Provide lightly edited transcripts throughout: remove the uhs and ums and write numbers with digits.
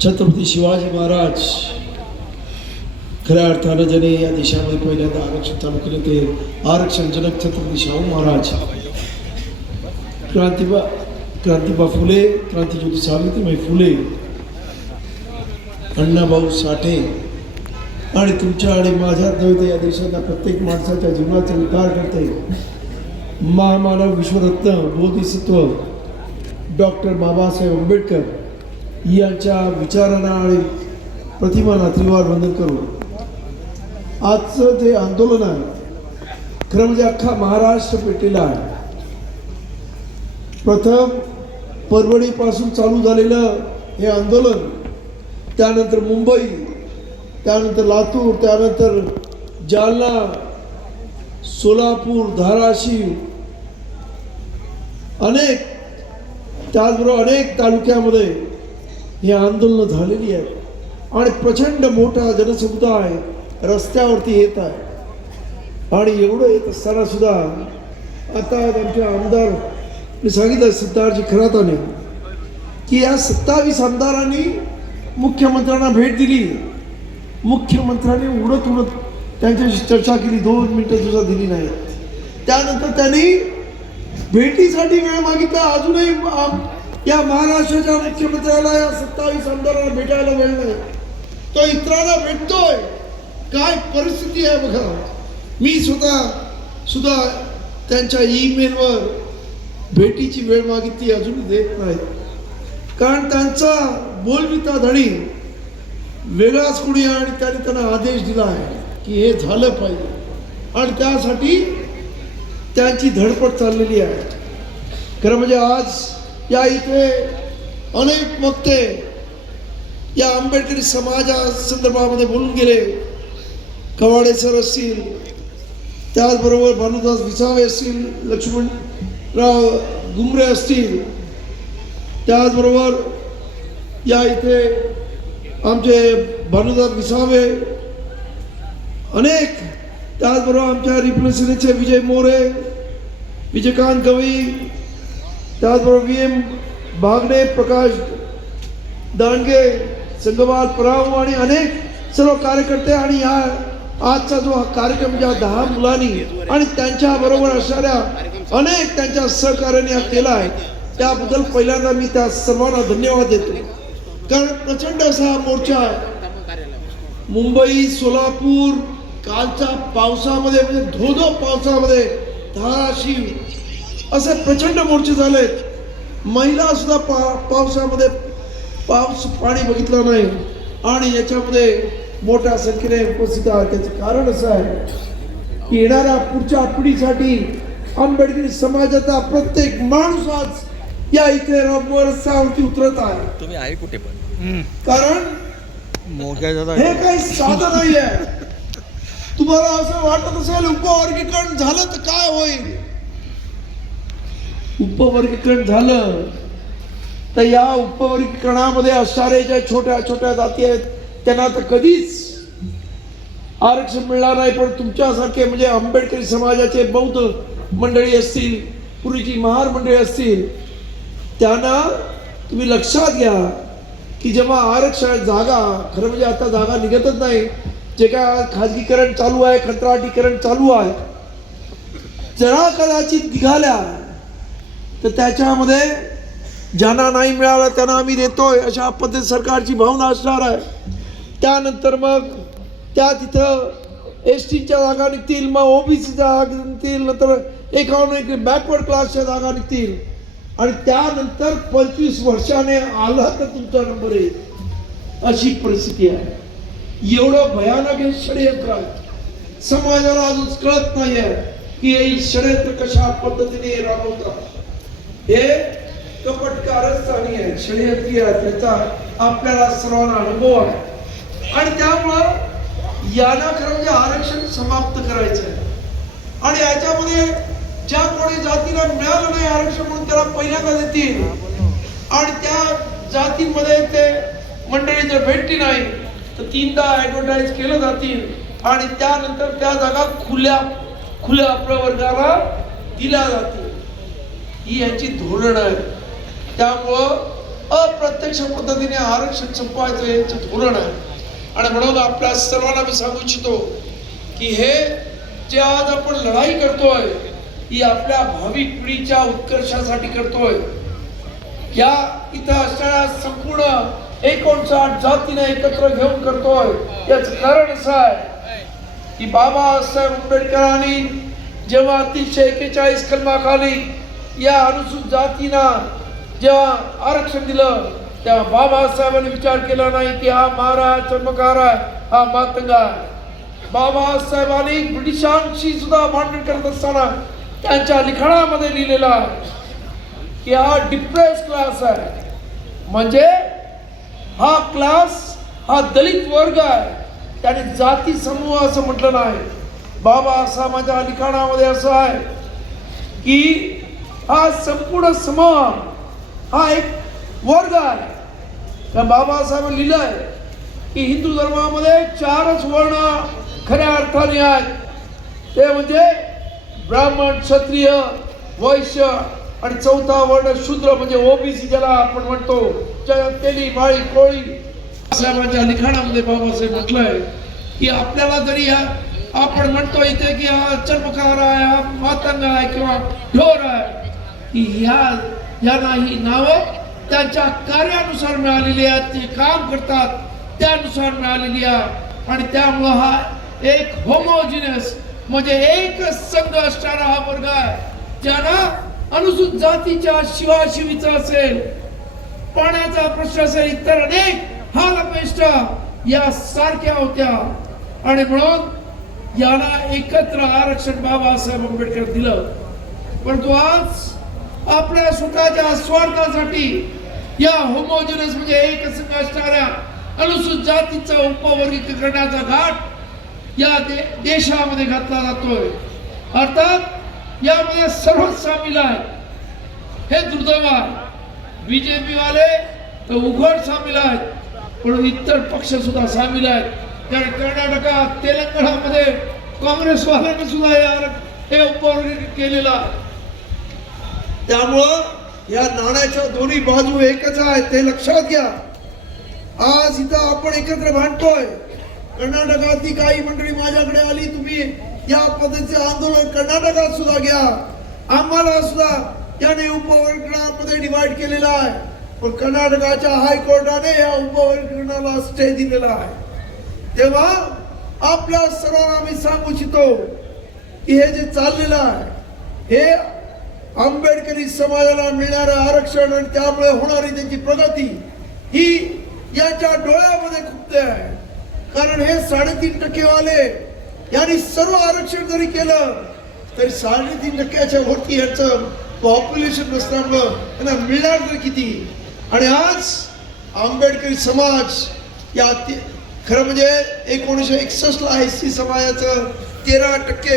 छत्रपती शिवाजी महाराज खऱ्या अर्थानं ज्याने या देशामध्ये पहिल्यांदा आरक्षण चालू केलं ते आरक्षण जनक छत्रपती शाहू महाराज, क्रांतिबा फुले, क्रांतिज्योती सावित्रीबाई फुले, अण्णाभाऊ साठे आणि तुमच्या आणि माझ्यात नव्हे तर या देशातल्या प्रत्येक माणसाच्या जीवनाचा विकार करते महामानव विश्वरत्न बोधिसत्व डॉक्टर बाबासाहेब आंबेडकर यांच्या विचारांना आणि प्रतिमांना त्रिवार वंदन करून आजचं जे आंदोलन आहे खरं म्हणजे अख्खा महाराष्ट्र पेटलेला आहे. प्रथम परभणीपासून चालू झालेलं हे आंदोलन, त्यानंतर मुंबई, त्यानंतर लातूर, त्यानंतर जालना, सोलापूर, धाराशिव, त्याचबरोबर अनेक तालुक्यामध्ये ही आंदोलनं झालेली आहेत आणि प्रचंड मोठा जनसमुदाय रस्त्यावरती येत आहे. आणि एवढं येत असताना सुद्धा आता आमच्या आमदार सांगितलं सिद्धार्थजी खराताने की या 27 आमदारांनी मुख्यमंत्र्यांना भेट दिली. मुख्यमंत्र्यांनी उडत त्यांच्याशी चर्चा केली, 2 मिनिटं सुद्धा दिली नाही. त्यानंतर त्यांनी भेटीसाठी वेळ मागितला. अजूनही या महाराष्ट्राच्या मुख्यमंत्र्याला या 27 आमदारांना भेटायला वेळ नाही. तो इतरांना भेटतोय. काय परिस्थिती आहे बघा. मी सुद्धा त्यांच्या ईमेलवर भेटीची वेळ मागितली, अजून देत नाहीत. कारण त्यांचा बोलविता धडी वेगळाच कोणी आहे आणि त्याने त्यांना आदेश दिला आहे की हे झालं पाहिजे आणि त्यासाठी त्यांची धडपड चाललेली आहे. खरं म्हणजे आज या इथे अनेक वक्ते या आंबेडकरी समाजा संदर्भामध्ये बोलून गेले. कवाडे सर असतील, त्याचबरोबर भानुदास विसावे असतील, लक्ष्मणराव गुमरे असतील, त्याचबरोबर या इथे आमचे भानुदास विसावे अनेक, त्याचबरोबर आमच्या रिप्रेझेंटेटिव्हचे विजय मोरे, विजयकांत गवई, त्याचबरोबर VM बागडे, प्रकाश दांडगे, संगवाल पराव आणि अनेक सर्व कार्यकर्ते. आणि या आजचा जो कार्यक्रम ज्या 10 मुलांनी आणि त्यांच्या बरोबर असणाऱ्या अनेक त्यांच्या सहकार्याने हा केला आहे त्याबद्दल पहिल्यांदा मी त्या सर्वांना धन्यवाद देतो. कारण प्रचंड असा मोर्चा मुंबई, सोलापूर, कालच्या पावसामध्ये म्हणजे धोधो पावसामध्ये धाराशिव असे प्रचंड मोर्चे झालेत. महिला सुद्धा पावसामध्ये पाणी बघितलं नाही आणि याच्यामध्ये मोठ्या संख्येने उपस्थित आहे. त्याचं कारण असं आहे की येणाऱ्या पुढच्या पिढीसाठी आंबेडकरी समाजाचा प्रत्येक माणूस आज या इथे रस्त्यावरती उतरत आहे. तुम्ही आहे कुठे पण, कारण हे काही साधं नाही आहे. तुम्हाला असं वाटत असेल उपवर्गीकरण झालं तर काय होईल. उपवर्गीकरण झालं तर या उपवर्गीकरणामध्ये असणारे ज्या छोट्या छोट्या जाती आहेत त्यांना तर कधीच आरक्षण मिळणार नाही. पण तुमच्यासारखे म्हणजे आंबेडकरी समाजाचे बौद्ध मंडळी असतील, पूर्वीची महार मंडळी असतील, त्यांना तुम्ही लक्षात घ्या की जेव्हा आरक्षण जागा, खरं म्हणजे आता जागा निघतच नाही. जे काय खाजगीकरण चालू आहे, कंत्राटीकरण चालू आहे, जरा कदाचित निघाल्या तर त्याच्यामध्ये ज्यांना नाही मिळालं त्यांना आम्ही देतोय अशा पद्धत सरकारची भावना असणार आहे. त्यानंतर मग त्या तिथं STच्या जागा निघतील, मग OBCच्या जागा निघतील, नंतर इकॉनॉमिक बॅकवर्ड क्लासच्या जागा निघतील आणि त्यानंतर 25 वर्षाने आला तर तुमचा नंबर येईल. अशी परिस्थिती आहे. एवढं भयानक हे षडयंत्र आहे. समाजाला अजून कळत नाही आहे की हे षडयंत्र कशा पद्धतीने राबवतात. हे कपट कारस्थानी आहे, षडयंत्री आहे. त्याचा आपल्याला सर्वांना अनुभव आहे आणि त्यामुळं यांना खरं म्हणजे आरक्षण समाप्त करायचं आहे. आणि याच्यामध्ये ज्या कोणी जातीला मिळालं नाही आरक्षण म्हणून त्याला पहिल्यांदा देतील आणि त्या जातीमध्ये ते मंडळी जर भेटली नाही तर 3दा ऍडव्हर्टाईज केलं जातील आणि त्यानंतर त्या जागा खुल्या प्रवर्गाला दिल्या जातील. ही यांची धोरण आहे. त्यामुळं अप्रत्यक्ष पद्धतीने आरक्षण संपवायचं यांचं धोरण आहे. आणि म्हणून आपल्या सर्वांना मी सांगू इच्छितो की हे जे आज आपण लढाई करतोय ही आपल्या भावी पिढीच्या उत्कर्षासाठी करतोय. या इथं असणाऱ्या संपूर्ण 59 जातीने एकत्र घेऊन करतोय. याचं कारण असं आहे की बाबासाहेब आंबेडकरांनी जेव्हा 341 कलमाखाली या अनुसूचित जातींना जेव्हा आरक्षण दिलं तेव्हा बाबासाहेबांनी विचार केला नाही की हा मारा चर्मकार आहे, हा मातंग आहे. बाबासाहेबांनी ब्रिटिशांशी सुद्धा भांडण करत असताना त्यांच्या लिखाणामध्ये लिहिलेलं आहे की हा डिप्रेस क्लास आहे. म्हणजे हा क्लास हा दलित वर्ग आहे. त्याने जाती समूह असं म्हटलं नाही. बाबासाहेबांच्या लिखाणामध्ये असं आहे की हा संपूर्ण समूह हा एक वर्ग आहे. बाबासाहेबांनी लिहिलंय की हिंदू धर्मामध्ये 4च वर्ण खऱ्या अर्थाने आहेत. ते म्हणजे ब्राह्मण, क्षत्रिय, वैश्य आणि 4था वर्ण शूद्र म्हणजे ओबीसी ज्याला आपण म्हणतो. तेली माळी कोळी. साहेबांच्या लिखाणामध्ये बाबासाहेब म्हटलंय की आपल्याला जरी आपण म्हणतो इथे की हा चर्मकार आहे, हा मातंग आहे किंवा ढोर आहे, की यांना ही नावं त्यांच्या कार्यानुसार मिळालेली आहेत. ते काम करतात त्यानुसार मिळालेली आहे. आणि त्यामुळं हा एक होमोजिनियस म्हणजे एक संघ असणारा हा वर्ग आहे. ज्यांना अनुसूचित जातीच्या शिवाशिवीचा असेल, पाण्याचा प्रश्न असेल, इतर अनेक हाल अपेष्टा या सारख्या होत्या. आणि म्हणून याला एकत्र आरक्षण बाबासाहेब आंबेडकर दिलं. परंतु आज आपल्या स्वतःच्या स्वार्थासाठी या होमोजिनियस म्हणजे एक संघ असणाऱ्या अनुसूचित जातीचा उपवर्गीकरणाचा घाट या देशामध्ये घातला जातोय. अर्थात यामध्ये सर्वच सामील आहेत. हे दुर्दैव आहे. बीजेपी वाले तर उघड सामील आहेत, पण इतर पक्ष सुद्धा सामील आहेत. कारण कर्नाटकात, तेलंगणामध्ये काँग्रेसवाल्यांनी सुद्धा हे उपवर्ग केलेला आहे. त्यामुळं या नाण्याच्या दोन्ही बाजू एकच आहे ते लक्षात घ्या. आज इथं आपण एकत्र भांडतोय. कर्नाटकातली काही मंडळी माझ्याकडे आली, तुम्ही या पद्धतीचे आंदोलन कर्नाटकात सुद्धा घ्या, आम्हाला सुद्धा याने उपवर्गीकरणामध्ये डिवाइड केलेला आहे. पण कर्नाटकाच्या हायकोर्टाने या उपवर्गीकरणाला स्टे दिलेला आहे. तेव्हा आपल्या सर्वांना मी सांगू इच्छितो की हे जे चाललेलं आहे हे आंबेडकरी समाजाला मिळणारं आरक्षण आणि त्यामुळे होणारी त्यांची प्रगती ही यांच्या डोळ्यामध्ये खुपते आहे. कारण हे 3.5% वाले यांनी सर्व आरक्षण जरी केलं तरी 3.5% वरती याचं पॉप्युलेशन नसल्यामुळं त्यांना मिळणार तर किती. आणि आज आंबेडकरी समाज या खरं म्हणजे 1961ला एससी समाजाचं 13%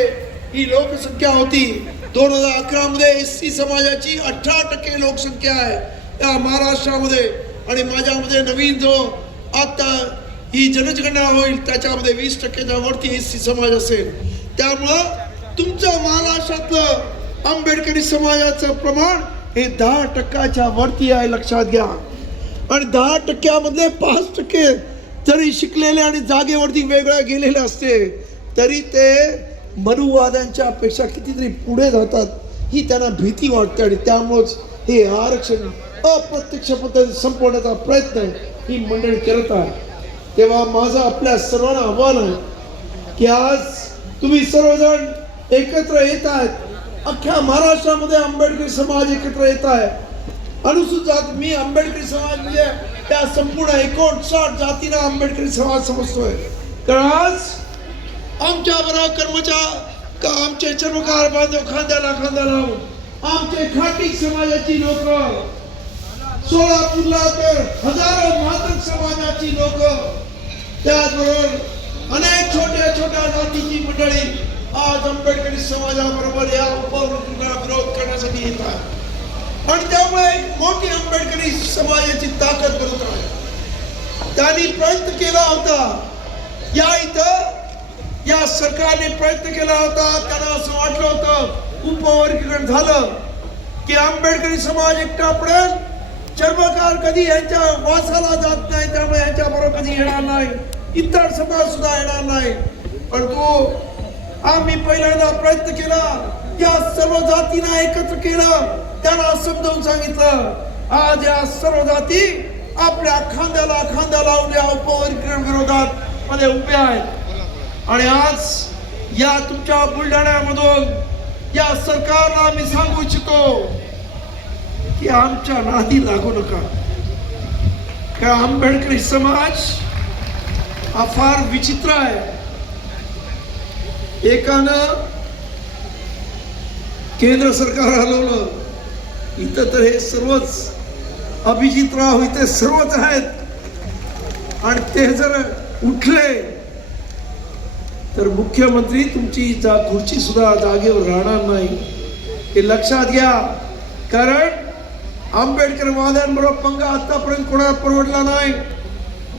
ही लोकसंख्या होती. 2011 मध्ये एससी समाजाची 18% लोकसंख्या आहे या महाराष्ट्रामध्ये. आणि माझ्यामध्ये नवीन जो आता ही जनगणना होईल त्याच्यामध्ये 20%च्या वरती एससी समाज असेल. त्यामुळं तुमचं महाराष्ट्रातलं आंबेडकरी समाजाचं प्रमाण हे 10%च्या वरती आहे, लक्षात घ्या. आणि 10%मधले 5% जरी शिकलेले आणि जागेवरती वेगळ्या गेलेले असते तरी ते मनुवाद्यांच्या पेक्षा कितीतरी पुढे जातात ही त्यांना भीती वाटते. आणि त्यामुळेच हे आरक्षण अप्रत्यक्ष पद्धतीने संपवण्याचा प्रयत्न ही मंडळी करत आहे. तेव्हा माझं आपल्या सर्वांना आव्हान आहे की आज तुम्ही सर्वजण एकत्र येत आहेत. अख्ख्या महाराष्ट्रामध्ये आंबेडकरी समाज एकत्र येत आहे. अनुसूचित जात मी आंबेडकरी समाज म्हणजे त्या संपूर्ण 59 जातींना आंबेडकरी समाज समजतोय. कारण आज आमच्या बरोबर आमचे चर्मकार बांधव खांद्याला खांदा लावून आमचे खाटी समाजाची लोक, सोलापूरला तर हजारो मातक समाजाची लोक, त्याचबरोबर अनेक छोट्या छोट्या जातीची मंडळी आज आंबेडकरी समाजाबरोबर या उपवर्गीकरणाला विरोध करण्यासाठी येत आहे. आणि त्यामुळे मोठी आंबेडकरी समाजाची ताकद बनत आहे. त्यांनी प्रयत्न केला होता या सरकारने प्रयत्न केला होता. त्यांना असं वाटलं होतं उपवर्गीकरण झालं की आंबेडकरी समाज एकटा पडेल, चर्मकार कधी यांच्या वासाला जात नाही, त्यामुळे यांच्या बरोबर कधी येणार नाही, इतर समाज सुद्धा येणार नाही. परंतु आम्ही पहिल्यांदा प्रयत्न केला, या सर्व जातींना एकत्र केलं, त्यांना समजावून सांगितलं. आज या सर्व जाती आपल्या खांद्याला खांदा लावून या उपवर्गीकरण विरोधात मध्ये उभ्या आहेत. आणि आज या तुमच्या बुलढाण्यामधून या सरकारला आम्ही सांगू इच्छितो की आमच्या नादी लागू नका. का आंबेडकरी समाज हा फार विचित्र आहे. एकानं केंद्र सरकार हलवलं, इथं तर हे सर्वच अभिजितराव इथे सर्वच आहेत, आणि ते जर उठले तर मुख्यमंत्री तुमची खुर्ची सुद्धा जागेवर राहणार नाही, हे लक्षात घ्या. कारण आंबेडकर वाद्यांबरोबर पंगा आतापर्यंत कोणाला परवडला नाही.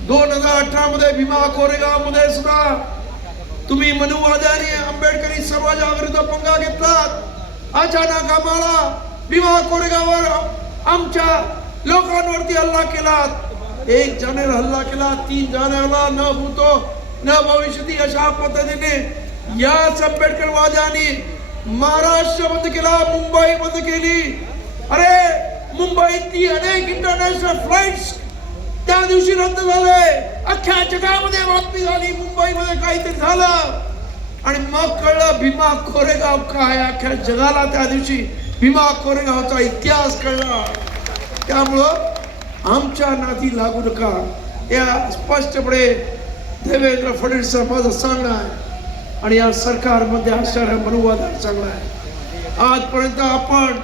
2018 मध्ये भीमा कोरेगाव मध्ये सुद्धा तुम्ही मनुवाद्यांनी आंबेडकरी समाजा विरुद्ध पंगा घेतलात. अचानक आम्हाला भीमा कोरेगाववर आमच्या लोकांवरती हल्ला केलात. 1 जानेवारी हल्ला केला, 3 जानेवारीला न भूतो न भविष्यती अशा पद्धतीने याच आंबेडकरवाद्यांनी महाराष्ट्र बंद केला, मुंबई बंद केली. अरे मुंबईतली अनेक इंटरनॅशनल फ्लाइट्स त्या दिवशी रद्द झाले. अख्ख्या जगामध्ये बातमी झाली मुंबईमध्ये काहीतरी झालं, आणि मग कळलं भीमा कोरेगाव काय. अख्ख्या जगाला त्या दिवशी भीमा कोरेगावचा इतिहास कळला. त्यामुळं आमच्या नादी लागू नका, या स्पष्टपणे देवेंद्र फडणवीस माझं सांगणं आहे, आणि या सरकारमध्ये असणाऱ्या मनुवादाला सांगणं आहे. आजपर्यंत आपण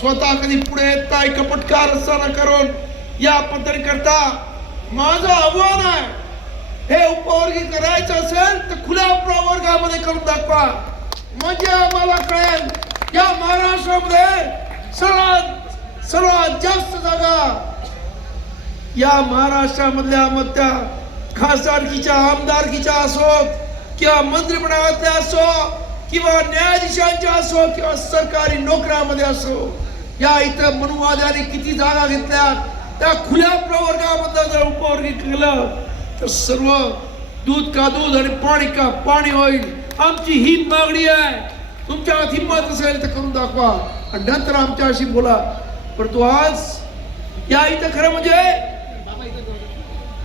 स्वतः कधी पुढे येत नाही, कपटकार असताना करून या पद्धती करता. माझं आव्हान आहे, हे उपवर्गी करायचं असेल तर खुल्या प्रवर्गामध्ये करून दाखवा, म्हणजे आम्हाला कळेल या महाराष्ट्रामध्ये सर्वात जास्त जागा या महाराष्ट्रामधल्या मग त्या खासदारकीच्या आमदारकीच्या असो किंवा मंत्रिमंडळातल्या असो किंवा न्यायाधीशांच्या असो किंवा सरकारी नोकऱ्यामध्ये असो, या इथं मनुवाद्यांनी किती जागा घेतल्या, त्या खुल्या प्रवर्गामध्ये जर उपवर्गी केलं तर सर्व दूध का दूध आणि पाणी का पाणी होईल. आमची ही मागणी आहे. तुमच्यात हिंमत असेल तर करून दाखवा, आणि नंतर आमच्याशी बोला. परंतु आज या इथं खरं म्हणजे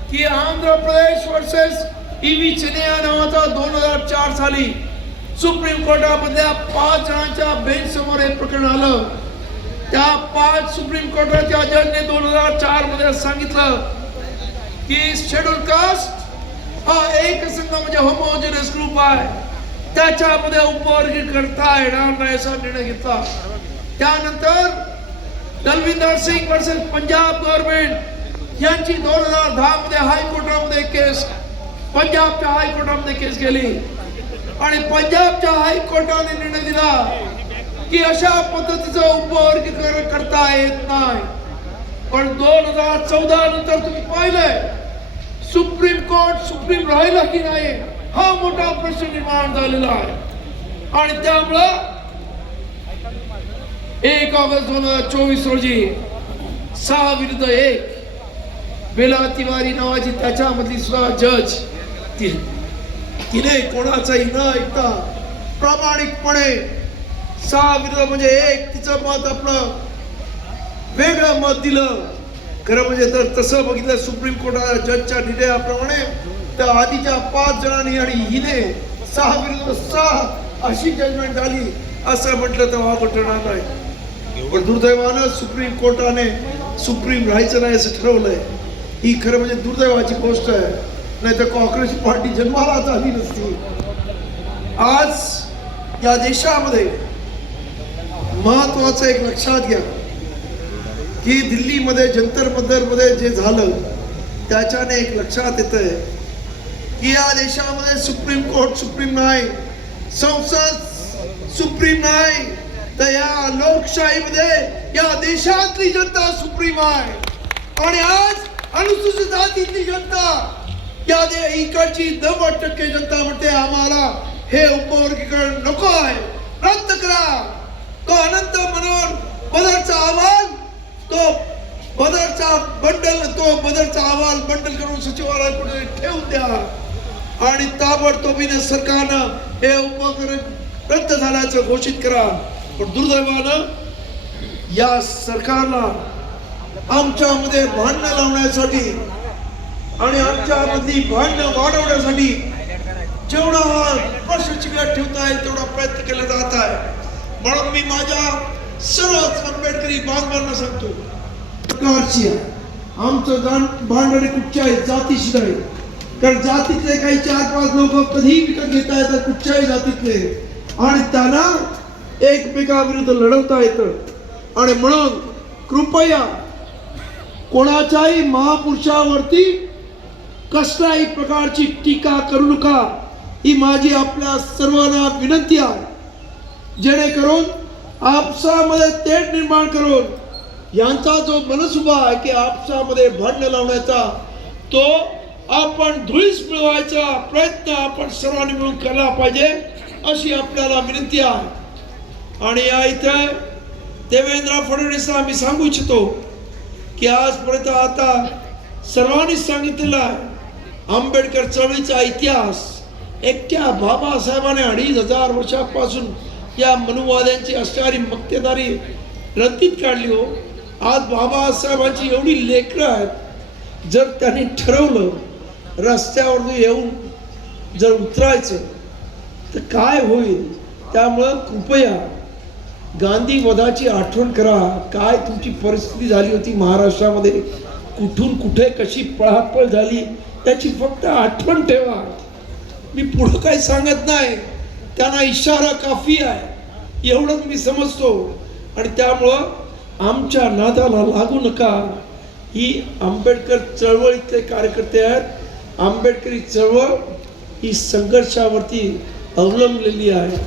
की आंध्र प्रदेश वर्सेस ईव्ही चिनिया नावाचा 2004 साली सुप्रीम कोर्टामधल्या 5 जणांच्या बेंच समोर हे प्रकरण आलं. त्या 5 सुप्रीम कोर्टाच्या जजने 2004 मध्ये सांगितलं की शेड्यूल कास्ट हा एक संघ म्हणजे होमोजेनस ग्रुप आहे, त्याच्यामध्ये उपवर्गी करता येणार नाही असा निर्णय घेतला. त्यानंतर दलविंदर सिंग वर्सेस पंजाब गव्हर्नमेंट यांची 2010 मध्ये हायकोर्टामध्ये केस, पंजाबच्या हायकोर्टामध्ये केस गेली, आणि पंजाबच्या हायकोर्टाने निर्णय दिला की अशा पद्धतीचं उपवर्गीकरण करता येत नाही. पण 2014 नंतर तुम्ही पाहिलंय सुप्रीम कोर्ट सुप्रीम राहिला की नाही हा मोठा प्रश्न निर्माण झालेला आहे. आणि त्यामुळं 1 ऑगस्ट 2024 रोजी 6-1 बेला तिवारी नावाची त्याच्यामधली सुद्धा जज तिने कोणाचाही न ऐकता प्रामाणिकपणे 6-1 म्हणजे तिचं मत आपलं वेगळं मत दिलं. खरं म्हणजे तर तसं बघितलं सुप्रीम कोर्टाच्या जजच्या निर्णयाप्रमाणे त्या आधीच्या 5 जणांनी आणि हिने 6-6 अशी जजमेंट झाली असं म्हटलं तर वाव ठरणार नाही. पण दुर्दैवानं सुप्रीम कोर्टाने सुप्रीम राहायचं नाही असं ठरवलंय. ही खरं म्हणजे दुर्दैवाची गोष्ट आहे, नाही तर काँग्रेस पार्टी जन्मालाच आली नसती. आज या देशामध्ये महत्वाचं एक लक्षात घ्या की दिल्लीमध्ये जंतर मंतरमध्ये जे झालं त्याच्याने एक लक्षात येतंय की या देशामध्ये सुप्रीम कोर्ट सुप्रीम नाही, संसद सुप्रीम नाही, तर या लोकशाहीमध्ये या देशातली जनता सुप्रीम आहे. आणि आज अनुसूचित जातीतली जनता या इकडची 90% जनता म्हणते आम्हाला हे उपवर्गीकरण नको आहे, रद्द करा. तो अनंत मनोहर बदलचा अहवाल तो बदरचा बंडल, तो बदरचा अहवाल बंडल करून सचिवालयाकडे ठेवून द्या आणि ताबडतोबीने सरकारनं हे उपक्रम रद्द झाल्याचं घोषित करा. पण दुर्दैवानं या सरकारला आमच्यामध्ये भांडणं लावण्यासाठी आणि आमच्यामधली भांडणं वाढवण्यासाठी जेवढा प्रश्न चिकट ठेवता येईल तेवढा प्रयत्न केला जात आहे. म्हणून मी माझ्या सर्व आंबेडकरी बांधवांना सांगतो, प्रकारची आमचं भांडण कुठच्याही जातीशी नाही. कारण जातीतले काही 4-5 लोक कधीही विकत घेता येतात, कुठच्याही जातीतले, आणि त्यांना एकमेकाविरुद्ध लढवता येतं. आणि म्हणून कृपया कोणाच्याही महापुरुषावरती कसल्याही प्रकारची टीका करू नका, ही माझी आपल्या सर्वांना विनंती आहे. जेणेकरून आपसामध्ये तेढ निर्माण करून यांचा जो मनसुबा आहे की आपसामध्ये भांडण लावण्याचा, तो आपण धुळीस मिळवायचा प्रयत्न आपण सर्वांनी मिळून केला पाहिजे, अशी आपल्याला विनंती आहे. आणि या इथे देवेंद्र फडणवीसला मी सांगू इच्छितो की आजपर्यंत आता सर्वांनीच सांगितलेलं आहे, आंबेडकर चळवळीचा इतिहास एकट्या बाबासाहेबांनी 2500 वर्षापासून या मनुवाद्यांची असणारी मक्तेदारी रद्दीत काढली. हो, आज बाबासाहेबांची एवढी लेकरं आहेत, जर त्यांनी ठरवलं रस्त्यावर येऊन जर उतरायचं तर काय होईल. त्यामुळं कृपया गांधी वधाची आठवण करा. काय तुमची परिस्थिती झाली होती महाराष्ट्रामध्ये, कुठून कुठे कशी पळापळ झाली त्याची फक्त आठवण ठेवा. मी पुढं काही सांगत नाही, त्यांना इशारा काफी आहे एवढंच मी समजतो. आणि त्यामुळं आमच्या नादाला लागू नका. ही आंबेडकर चळवळीतले कार्यकर्ते आहेत. आंबेडकरी चळवळ ही संघर्षावरती अवलंबलेली आहे.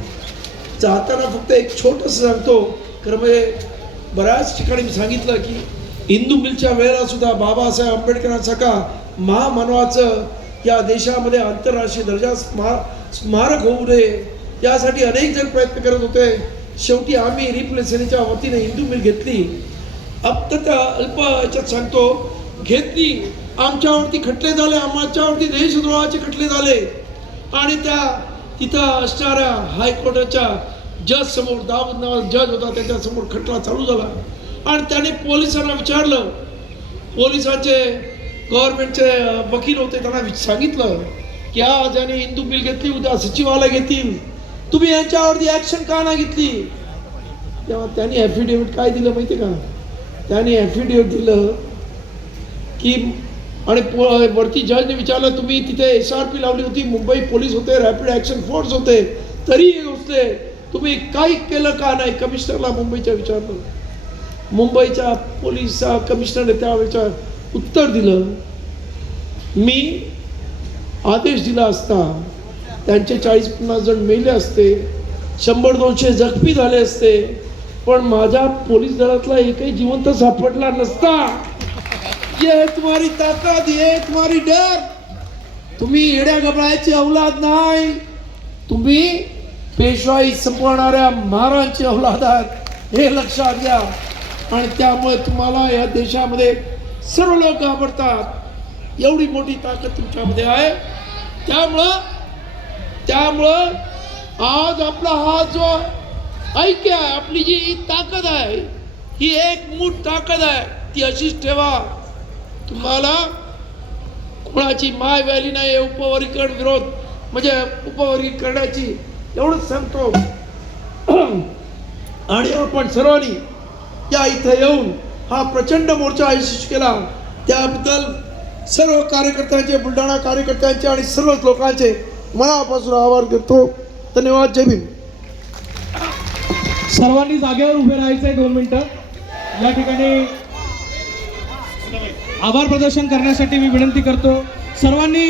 जाताना फक्त एक छोटंसं सांगतो, खरं म्हणजे बऱ्याच ठिकाणी मी सांगितलं की हिंदू मिलच्या वेळेला सुद्धा बाबासाहेब आंबेडकरांसारखा महामानवाचं या देशामध्ये आंतरराष्ट्रीय दर्जा स्मारक होऊ नये यासाठी अनेक जण प्रयत्न करत होते. शेवटी आम्ही रिपब्लिक सेनेच्या वतीने हिंदू मिल घेतली. अल्प याच्यात सांगतो, घेतली. आमच्यावरती खटले झाले, आमच्यावरती देशद्रोहाचे खटले झाले आणि त्या तिथं असणाऱ्या हायकोर्टाच्या जज समोर, दाऊद नावाचा जज होता, त्याच्यासमोर खटला चालू झाला. आणि त्याने पोलिसांना विचारलं, पोलिसांचे गव्हर्नमेंटचे वकील होते, त्यांना सांगितलं की आज याने हिंदू बिल घेतली, उद्या सचिवालय घेतील, तुम्ही यांच्यावरती ॲक्शन का नाही घेतली. तेव्हा त्यांनी ॲफिडेव्हिट काय दिलं माहिती का, त्यांनी ॲफिडेव्हिट दिलं की, आणि वरती जजने विचारलं तुम्ही तिथे SRP लावली होती, मुंबई पोलीस होते, रॅपिड ॲक्शन फोर्स होते, तरी घुसले, तुम्ही काही केलं का नाही. कमिशनरला मुंबईच्या विचारलं, मुंबईच्या पोलीस कमिशनरने त्यावेळेच्या उत्तर दिलं, मी आदेश दिला असता त्यांचे 40-50 जण मेले असते, 100-200 जखमी झाले असते, पण माझ्या पोलीस दलातला एकही जिवंत सापडला नसता. ये तुम्हारी ताकद, ये तुम्हारी डर. तुम्ही येड्या गबळाची औलाद नाही, तुम्ही पेशवाई संपवणाऱ्या महाराजांची औलाद आहात, हे लक्षात घ्या. आणि त्यामुळे तुम्हाला या देशामध्ये सर्व लोक घाबरतात. एवढी मोठी ताकद तुमच्यामध्ये आहे. त्यामुळं आज आपला हा जो ऐक्य आहे, आपली जी ताकद आहे, ही एक मूठ ताकद आहे, ती अशीच ठेवा. तुम्हाला कोणाची माय व्याली नाही, उपवर्गीकरण विरोध म्हणजे उपवर्गीकरणाची, एवढंच सांगतो. आणि आपण सर्वांनी या इथं येऊन हा प्रचंड मोर्चा यशस्वी केला, त्याबद्दल सर्व कार्यकर्त्यांचे, बुलढाणा कार्यकर्त्यांचे आणि सर्वच लोकांचे मनापासून आभार करतो. धन्यवाद. जय भीम. सर्वांनी जागेवर उभे राहायचंय 2 मिनिटं. या ठिकाणी आभार प्रदर्शन करण्यासाठी मी विनंती करतो सर्वांनी.